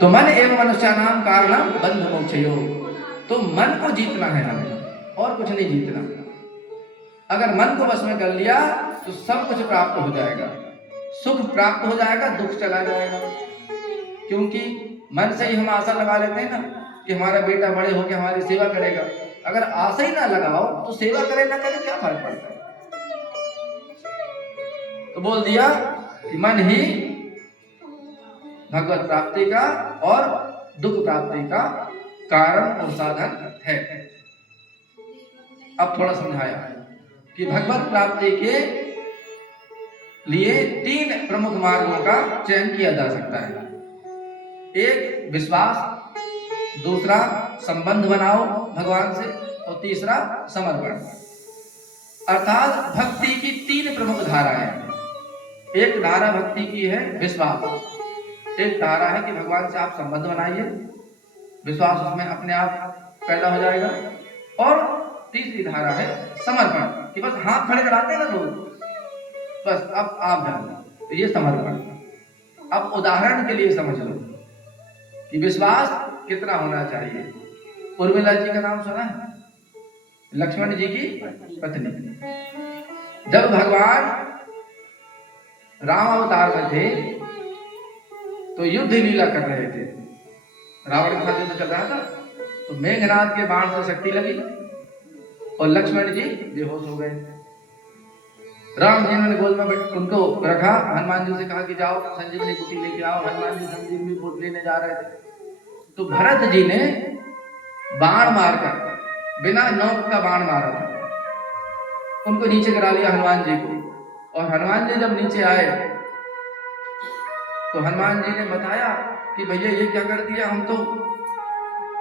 तो मन एवं मनुष्यानाम कारणम बंध मोक्षयो। तो मन को जीतना है हमें, और कुछ नहीं जीतना। अगर मन को वश में कर लिया तो सब कुछ प्राप्त हो जाएगा, सुख प्राप्त हो जाएगा, दुख चला जाएगा। क्योंकि मन से ही हम आशा लगा लेते हैं ना कि हमारा बेटा बड़े होकर हमारी सेवा करेगा। अगर आशा ही ना लगाओ तो सेवा करे ना करे क्या फर्क पड़ता है। तो बोल दिया कि मन ही भगवत प्राप्ति का और दुख प्राप्ति का कारण और साधन है। अब थोड़ा समझाया कि भगवत प्राप्ति के लिए 3 प्रमुख मार्गों का चयन किया जा सकता है। एक विश्वास, दूसरा संबंध बनाओ भगवान से, और तीसरा समर्पण। अर्थात भक्ति की 3 प्रमुख धाराएं। एक धारा भक्ति की है विश्वास, एक धारा है कि भगवान से आप संबंध बनाइए, विश्वास उसमें अपने आप पैदा हो जाएगा, और तीसरी धारा है समर्पण कि बस हाथ खड़े कराते हैं ना लोग, बस अब आप जानो, तो ये समर्पण। अब उदाहरण के लिए समझ लो कि विश्वास कितना होना चाहिए। उर्मिला जी का नाम सुना है? लक्ष्मण जी की पत्नी। जब भगवान राम अवतार में थे तो युद्ध लीला कर रहे थे, रावण के साथ युद्ध चल रहा था, तो मेघनाद के बाण से शक्ति लगी और लक्ष्मण जी बेहोश हो गए। राम जी ने गोद में उनको रखा, हनुमान जी से कहा कि जाओ संजीवनी बूटी लेके आओ। हनुमान जी संजीवनी बूटी लेने जा रहे थे तो भरत जी ने बाण मारकर, बिना नोक का बाण मारा था, उनको नीचे गिरा लिया हनुमान जी को। और हनुमान जी जब नीचे आए तो हनुमान जी ने बताया कि भैया ये क्या कर दिया, हम तो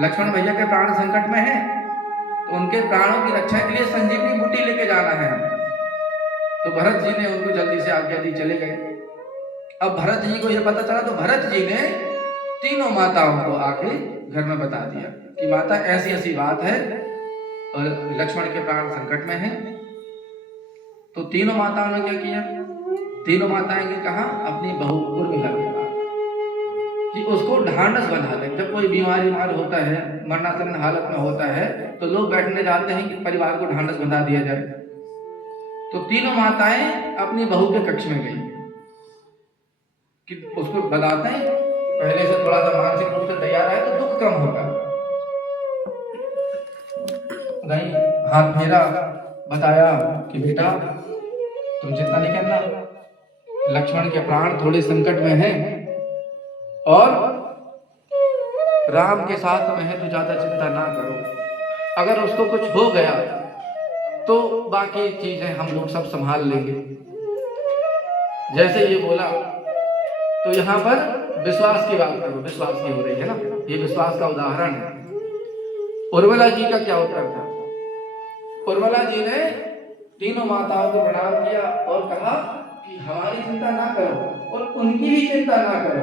लक्ष्मण भैया के प्राण संकट में हैं, तो उनके प्राणों की रक्षा के लिए संजीवनी बूटी लेके जाना है हमें। तो भरत जी ने उनको जल्दी से आज्ञा दी, चले गए। अब भरत जी को यह पता चला तो भरत जी ने तीनों माताओं को आके घर में बता दिया कि माता ऐसी ऐसी बात है और लक्ष्मण के प्राण संकट में है। तो तीनों माताओं ने क्या किया, तीनों माताएं ने कहा अपनी बहू उर्मिला के पास कि उसको ढांढस बना दे। जब कोई बीमारी होता है, मरणासन्न हालत में होता है, तो लोग बैठने जाते हैं कि परिवार को ढांढस बंधा दिया जाए। तो तीनों माताएं अपनी बहू के कक्ष में गई कि उसको बताते हैं पहले से थोड़ा सा मानसिक रूप से तैयार है तो दुख कम होगा। गई, हाथ फेरा, बताया कि बेटा तुम चिंता नहीं करना, लक्ष्मण के प्राण थोड़े संकट में हैं और राम के साथ में है, तो ज्यादा चिंता ना करो। अगर उसको कुछ हो गया तो बाकी चीजें हम लोग सब संभाल लेंगे। जैसे ये बोला तो यहाँ पर विश्वास की बात करो, विश्वास की हो रही है ना, ये विश्वास का उदाहरण है। उर्मिला जी का क्या उत्तर था? उर्मिला जी ने तीनों माताओं को प्रणाम किया और कहा कि हमारी चिंता ना करो और उनकी भी चिंता ना करो,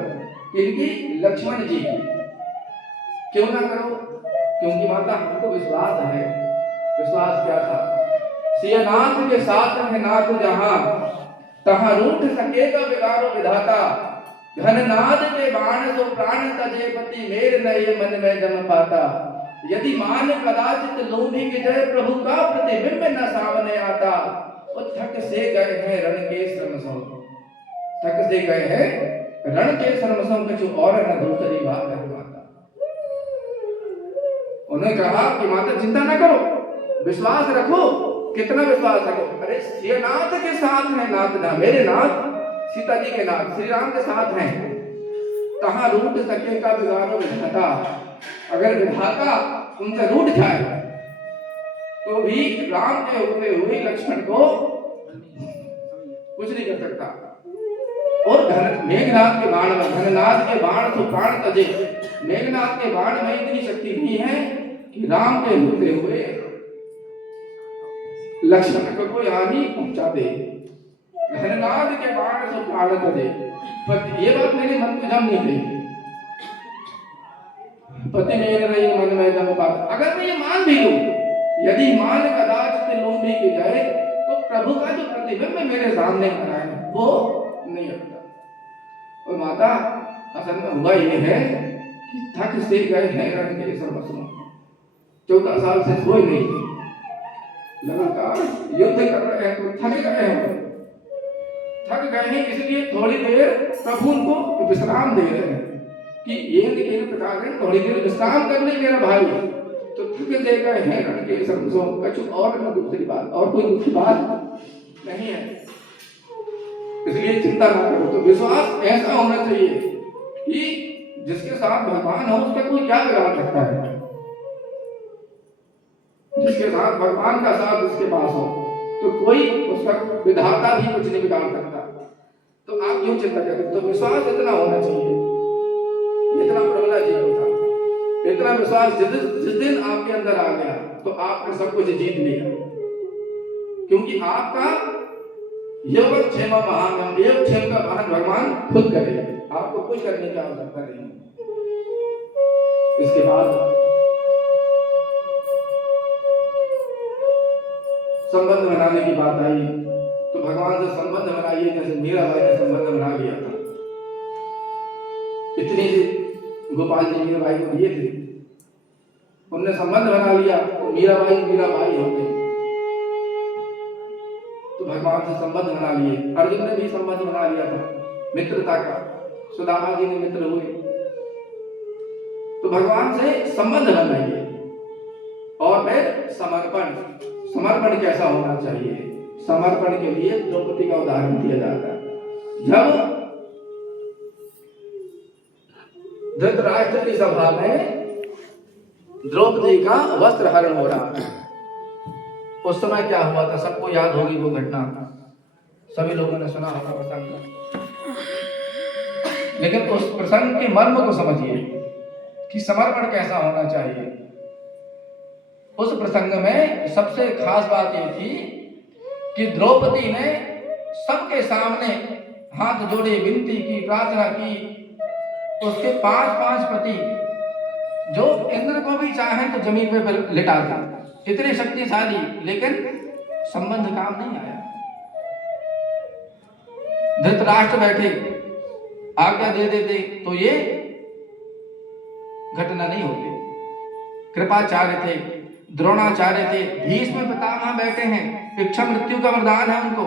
इनकी लक्ष्मण जी की। क्यों ना करो? क्योंकि माता हमको विश्वास है। विश्वास क्या था? सियानाथ के साथ है नाथ जहां, तहां रूठ सकेगा बिगाड़ो विधाता। घननाद के बाण सो प्राण तजे पति, मेर नये मन में जम पाता। यदि मान कदाचित लोभी के जय, प्रभु का प्रतिबिंब न सामने आता। और थक से गए हैं रण के श्रमसों, थक से गए हैं रण के श्रमसों, कुछ और न दूसरी बात है माता। उन्होंने कहा कि माता चिंता ना करो, विश्वास रखो। कितना विश्वास रखो? अरे सियानाथ के साथ है नाथ ना, मेरे नाथ सीता जी के नाथ श्री राम के साथ हैं। कहां रूठ सकेगा बिगाड़ो विधाता। अगर विधाता उनसे रूठ जाए तो भी राम के होते हुए लक्ष्मण को कुछ नहीं कर सकता। और मेघनाद के बाण में, घननाद के बाण तो प्राण तजे, मेघनाद के बाण में इतनी शक्ति नहीं है कि राम के होते हुए लक्ष्मण को कोई हानि पहुंचा दे। घननाद के बाण से प्राण तजे, पर ये बात मेरे मन में जम नहीं गई। पति मेरे रही मन में जम पाता। अगर मैं ये मान भी लूं, यदि मान कदाचित लोभी के जाए, तो प्रभु का जो प्रतिबिंब मेरे सामने खड़ा है वो नहीं आता। और माता असल में हुआ ये है थक से गए हैं रण के सर्वस्व। 14 साल से सोए नहीं, लगातार युद्ध कर रहे हैं, तो थक गए हैं। थक गए हैं इसलिए थोड़ी देर प्रभु उनको विश्राम दे रहे हैं कि ये प्रकार है, थोड़ी देर विश्राम कर ले मेरा भाई। तो थक से गए हैं रण के सर्वस्व। कुछ और न दूसरी बात, और कोई दूसरी बात नहीं है, इसलिए चिंता ना करो। तो विश्वास ऐसा होना चाहिए कि जिसके साथ भगवान हो उसका कोई क्या बिगाड़ सकता है। जिसके साथ भगवान का साथ उसके पास हो तो कोई उसका विधाता भी कुछ नहीं बिगाड़ सकता। तो आप क्यों चिंता करें। तो विश्वास इतना होना चाहिए, इतना प्रबल जीवन था, इतना विश्वास जिस दिन आपके अंदर आ गया तो आपने सब कुछ जीत लिया। क्योंकि आपका योगक्षेम महान, योगक्षेम का महान भगवान खुद करेगा, आपको कुछ करने की आवश्यकता नहीं। इसके बाद संबंध बनाने की बात आई, तो भगवान से संबंध बनाइए जैसे मीराबाई ने संबंध बना लिया था। इतनी गोपाल जी मीराबाई को दिए थे, उनने संबंध बना लिया तो मीराबाई हो गई। तो भगवान से संबंध बना लिए। अर्जुन ने भी संबंध बना लिया था मित्रता का, सुदामा जी ने मित्र हुए। तो भगवान से संबंध बनाइए। और फिर समर्पण कैसा होना चाहिए। समर्पण के लिए द्रौपदी का उदाहरण दिया जाता है। जब धृतराष्ट्र की सभा में द्रौपदी का वस्त्र हरण हो रहा था, उस समय क्या हुआ था सबको याद होगी वो घटना, सभी लोगों ने सुना होगा प्रसंग। लेकिन उस प्रसंग के मर्म को समझिए कि समर्पण कैसा होना चाहिए। उस प्रसंग में सबसे खास बात यह थी कि द्रौपदी ने सबके सामने हाथ जोड़े विनती की, प्रार्थना की। उसके 5 पति जो इंद्र को भी चाहे तो जमीन पे लिटा दे, इतने शक्तिशाली, लेकिन संबंध काम नहीं आया। धृतराष्ट्र बैठे आज्ञा दे देते तो ये घटना नहीं होती। कृपाचार्य थे, द्रोणाचार्य थे, भीष्म पितामह बैठे हैं, इच्छा मृत्यु का वरदान है उनको,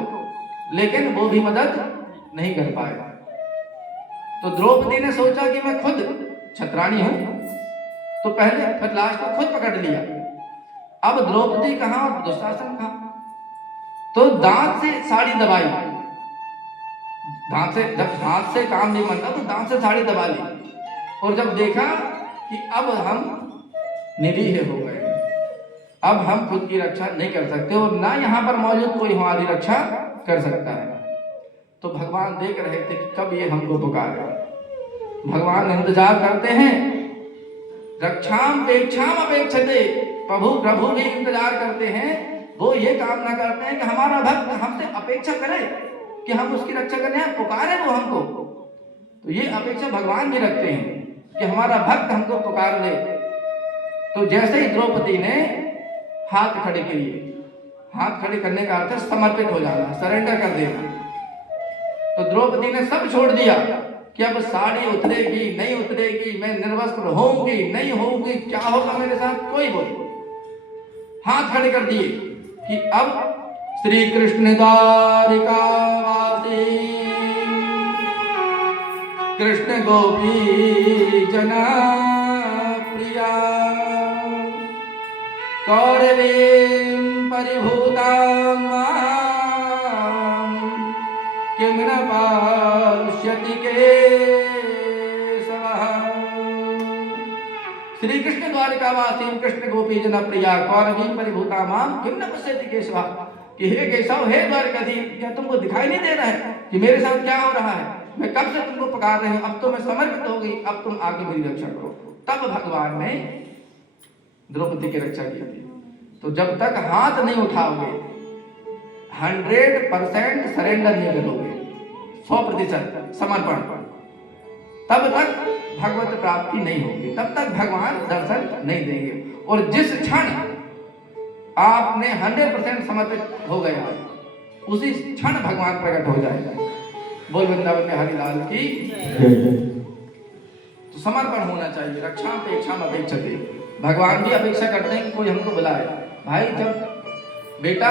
लेकिन वो भी मदद नहीं कर पाए। तो द्रौपदी ने सोचा कि मैं खुद छत्राणी हूं, तो पहले फिर लाश को खुद पकड़ लिया। अब द्रौपदी कहां और दुशासन कहां, तो दांत से साड़ी दबाई। जब हाथ से काम नहीं बनता तो दांत से साड़ी दबा ली, और जब देखा कि अब हम निरीह हो गए, अब हम खुद की रक्षा नहीं कर सकते और ना यहाँ पर मौजूद कोई हमारी रक्षा कर सकता है। तो भगवान देख रहे थे कि कब ये हमको पुकारेगा। भगवान इंतजार करते हैं, रक्षाम पेक्षाम अपेक्षते, प्रभु भी इंतजार करते हैं। वो ये कामना करते हैं कि हमारा भक्त हमसे अपेक्षा करे कि हम उसकी रक्षा करें, पुकारे वो हमको। तो ये अपेक्षा भगवान भी रखते हैं कि हमारा भक्त हमको पुकार ले। तो जैसे ही द्रौपदी ने हाथ खड़े किए, हाथ खड़े करने का अर्थ समर्पित हो जाना, सरेंडर कर देना। तो द्रौपदी ने सब छोड़ दिया कि अब साड़ी उतरेगी नहीं उतरेगी, मैं निर्वस्त्र होऊंगी नहीं होऊंगी, क्या होगा मेरे साथ, कोई बोल। हाथ खड़े कर दिए कि अब श्री कृष्ण द्वारिका वासी कृष्ण गोपी जना प्रिया कौरवीं परिभूतां मां किं न पश्यति केशवः। श्री कृष्ण द्वारिकावासी कृष्ण गोपी जन प्रिया कौरवीं परिभूतां मां किं न पश्यति केशवः। कि हे केशव, हे द्वारिकाधीश, क्या तुमको दिखाई नहीं दे रहा है कि मेरे साथ क्या हो रहा है। मैं कब से तुमको पुकार रही हूं, अब तो मैं समर्पित हो गई, अब तुम आगे मेरी रक्षा करो। तब भगवान ने द्रौपदी की रक्षा की थी। तो जब तक हाथ नहीं उठाओगे, 100% सरेंडर नहीं करोगे, 100% समर्पण, तब तक भगवत प्राप्ति नहीं होगी, तब तक भगवान दर्शन नहीं देंगे। और जिस क्षण आपने 100% समर्पित हो गया, उसी क्षण भगवान प्रकट हो जाएगा। बोल वृंदावन में हरिलाल की। तो समर्पण होना चाहिए। रक्षा अपेक्षा अपेक्षते, भगवान भी अपेक्षा करते हैं कि कोई हमको बुलाए। भाई जब बेटा